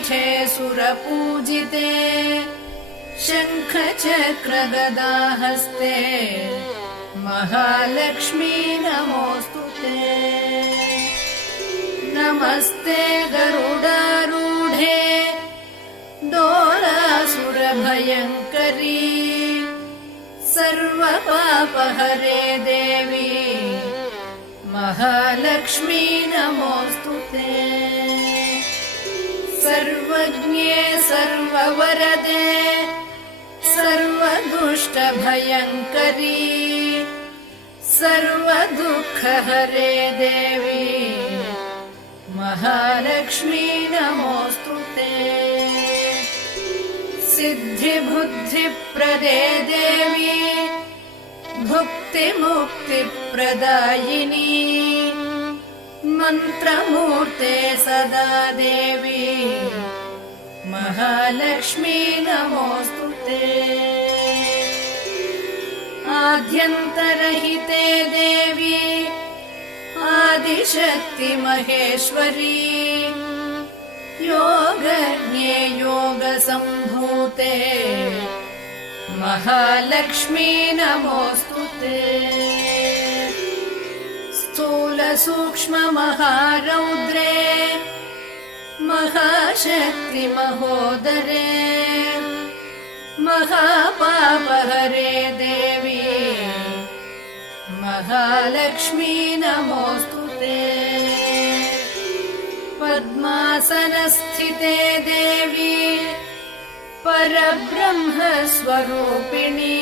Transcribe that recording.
पीठे सुरपूजिते शङ्खचक्रगदाहस्ते महालक्ष्मी नमोऽस्तुते। नमस्ते गरुडारूढे डोलासुरभयङ्करी सर्वपापहरे देवी महालक्ष्मी नमोऽस्तुते। सर्वज्ञे सर्ववरदे सर्वदुष्टभयङ्करी सर्वदुःखहरे देवी महालक्ष्मी नमोऽस्तुते। सिद्धिबुद्धिप्रदे देवी भुक्तिमुक्तिप्रदायिनी मन्त्रमूर्ते सदा देवी महालक्ष्मी नमोऽस्तुते। आद्यन्तरहिते देवी आदिशक्ति महेश्वरी योगज्ञे योगसम्भूते महालक्ष्मी नमोऽस्तुते। स्थूलसूक्ष्ममहारौद्रे महाशक्ति महोदरे महापापहरे देवी महालक्ष्मी नमोऽस्तुते। पद्मासनस्थिते देवी परब्रह्मस्वरूपिणी